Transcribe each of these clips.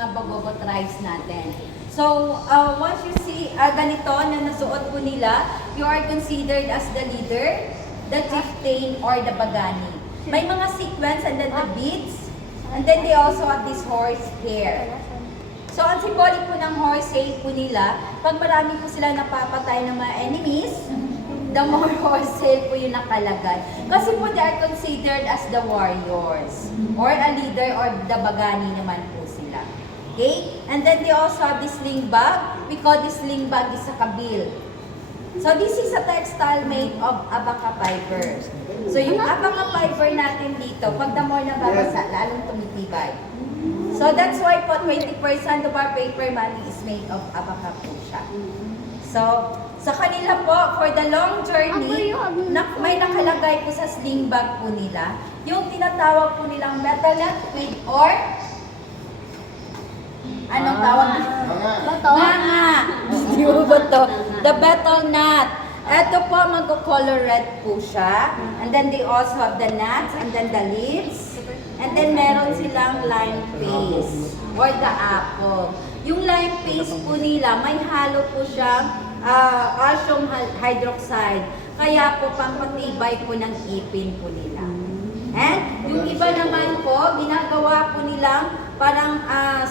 mga Bagobo tribes natin. So, once you see ganito na nasuot po nila, you are considered as the leader, the chieftain, or the bagani. May mga sequence and then the beads, and then they also have this horse hair. So, ang symbolic po ng horse hair po nila, pag marami po sila napapatay ng mga enemies, the more horse hair po yung nakalagay. Kasi po they are considered as the warriors, or a leader, or the bagani naman po sila. Okay? And then they also have this sling bag. We call this sling bag is a kabil. So this is a textile made of abaca fiber. So yung abaca fiber natin dito, pag the more nababasa, lalong tumitibay. So that's why po 20% of our paper money is made of abaca po siya. So sa kanila po, for the long journey, may nakalagay po sa sling bag po nila, yung tinatawag po nilang metal quid or anong tawag? Nga. Di ba to? The betel nut. Ito po, mag-color red po siya. And then they also have the nuts and then the leaves. And then meron silang lime paste or the apple. Yung lime paste po nila, may halo po siyang calcium hydroxide. Kaya po, pampatibay po ng ipin po nila. And yung iba naman po, ginagawa po nilang parang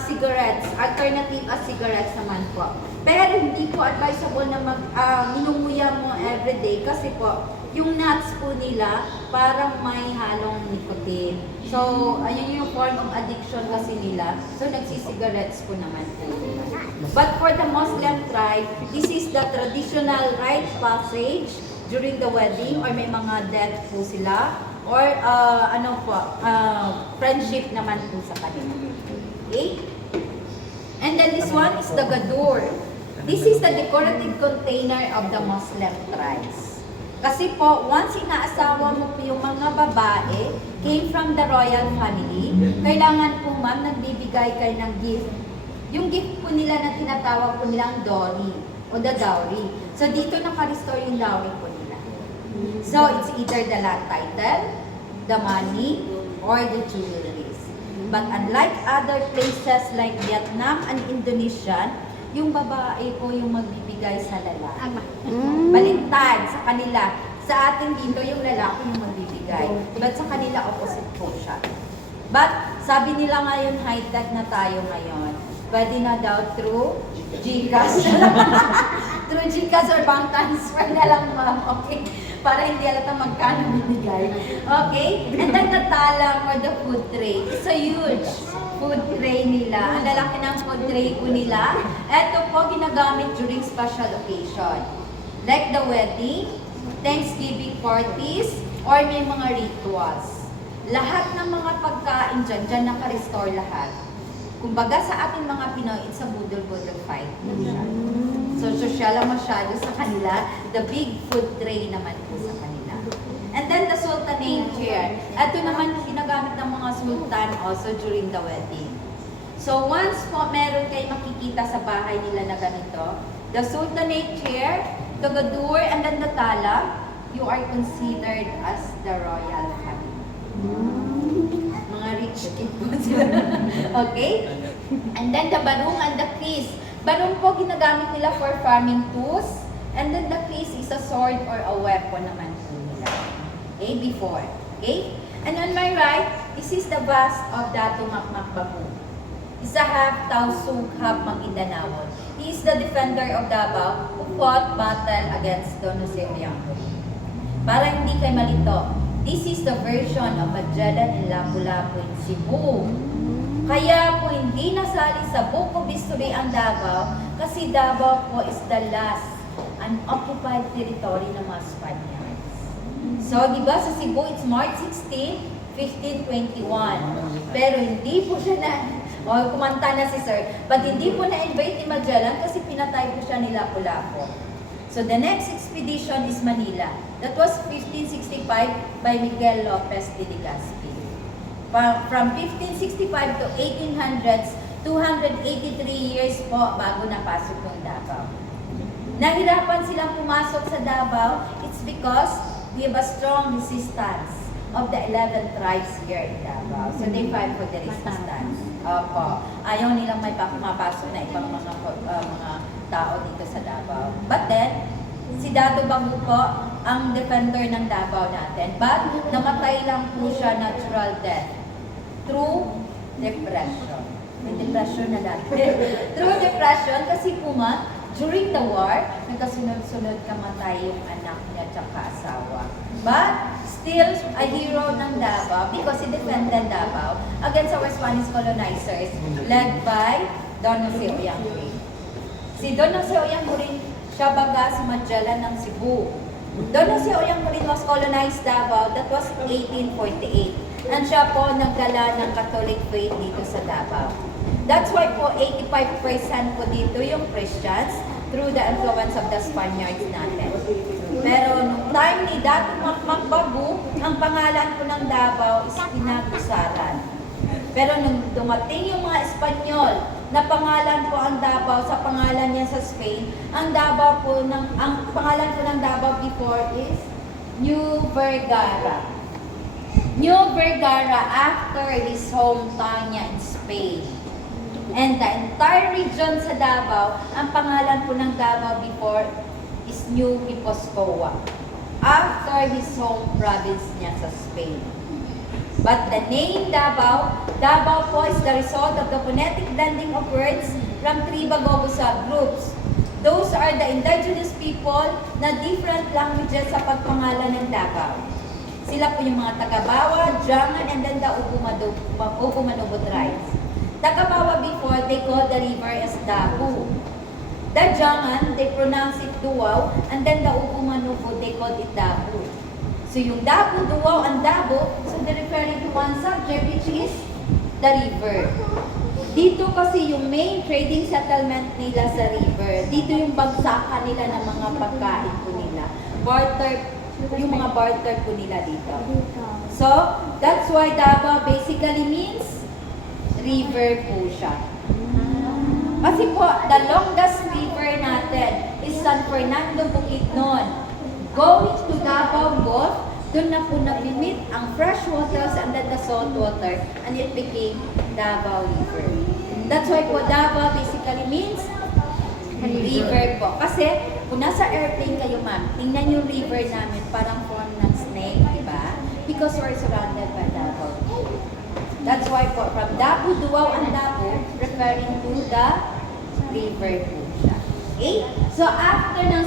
cigarettes, alternative as cigarettes naman po. Pero hindi po advisable na minunguya mo everyday kasi po, yung nuts po nila parang may halong nicotine. So, ayun yung form of addiction kasi nila. So, nagsisigarettes po naman po. But for the Muslim tribe, this is the traditional rite passage during the wedding or may mga death po sila. Or friendship naman po sa kanila. Okay? And then this one is the gadur. This is the decorative container of the Muslim tribes. Kasi po, once inaasawa mo po yung mga babae, came from the royal family, kailangan po ma'am, nagbibigay kayo ng gift. Yung gift po nila na tinatawag po nilang dowry o the dowry. So dito naka-restore yung dowry po nila. So it's either the land title, the money, or the jewelries. But unlike other places like Vietnam and Indonesia, yung babae po yung magbibigay sa lalaki. Baliktad sa kanila. Sa atin dito, yung lalaki yung magbibigay. But sa kanila, opposite po siya. But sabi nila ngayon, high-tech na tayo ngayon. Pwede na daw through GCash. Through GCash or bank transfer na lang, ma'am. Okay? Para hindi alata magkano binigay. Okay? And then the talang or the food tray. It's a huge food tray nila. Ang lalaki ng food tray po nila. Ito po ginagamit during special occasion. Like the wedding, Thanksgiving parties, or may mga rituals. Lahat ng mga pagkain dyan naka-restore lahat. Kumbaga sa ating mga Pinoy, it's a budol-budol fight. So, social lang masyado sa kanila. The big food tray naman po sa kanila. And then the sultanate chair. Ito naman ginagamit ng mga sultan also during the wedding. So, once po meron kayo makikita sa bahay nila na ganito, the sultanate chair, the gadur, and then the tala, you are considered as the royal family. Mga rich people sila. Okay? And then the barong and the kris. Barong po ginagamit nila for farming tools. And then the kris is a sword or a weapon naman po nila. Okay, before. Okay? And on my right, this is the bust of Datu Makmak Babu. Isa half Tausug, half Maguindanao. He is the defender of Davao who fought battle against Don Jose Ollantay. Para hindi kayo malito, this is the version of Magellan and Lapu-Lapu in Cebu. Kaya po hindi nasali sa Book of History ang Davao kasi Davao po is the last unoccupied territory ng mga Spaniards. So, di ba sa Cebu, it's March 16, 1521. Pero hindi po siya kumanta na si Sir, but hindi po na-invade ni Magellan kasi pinatay po siya ni Lapu-Lapu. So, the next expedition is Manila. That was 1565 by Miguel Lopez de Legazpi. From 1565 to 1800s, 283 years po bago napasok ng Davao. Nahirapan silang pumasok sa Davao, it's because we have a strong resistance of the 11 tribes here in Davao. So they filed for the resistance. Opo. Ayaw nilang may mapasok na ibang mga tao dito sa Davao. But then, si Dato Bangu po ang defender ng Davao natin. But namatay lang po siya natural death through depression. May depression na dati. Through depression kasi po nga, during the war, nagkasunod-sunod kamatay yung anak niya at asawa. But still a hero ng Davao because he defended Davao against our Spanish colonizers led by Don Jose Oyangkurin. Si Don Jose Oyangkurin, siya baga sumadyalan ng Cebu. Don Jose Oyangkurin was colonized Davao, that was 1848. And siya po nagdala ng Catholic faith dito sa Davao. That's why po 85% po dito yung Christians through the influence of the Spaniards natin. Pero nung time ni Dato Magbagu, ang pangalan po ng Davao is Pinagusaran. Pero nung dumating yung mga Espanyol, na pangalan po ang Davao sa pangalan niya sa Spain, ang pangalan po ng Davao before is New Vergara. New Vergara after his hometown niya in Spain. And the entire region sa Davao, ang pangalan po ng Davao before is New Guipuzcoa. After his home province niya sa Spain. But the name Davao po is the result of the phonetic blending of words from three Bagogo subgroups. Those are the indigenous people na different languages sa pagpangalan ng Davao. Sila po yung mga Tagabawa, Jangan, and then the Ubumanubo tribes. Tagabawa before, they call the river as Dabu. The Jangan, they pronounce it Duaw, and then the Ubumanubo, they call it Dabu. So yung Dabu, Duaw, and Dabu, so they're referring to one subject which is the river. Dito kasi yung main trading settlement nila sa river. Dito yung bagsakan nila ng mga pagkain po nila. Barter, yung mga barter po nila dito. So, that's why Davao basically means river po siya. Kasi po, the longest river natin is San Fernando Bukidnon. Going to Davao Gulf, doon na po nag-limit ang fresh waters and then the salt water, and it became Davao River. That's why po Davao basically means river po. Kasi kung nasa airplane kayo ma'am, tingnan yung river namin parang form ng snake, di ba? Because we're surrounded by Davao. That's why po from Dabu, Duaw, and Dabu referring to the river po siya. Okay? So after ng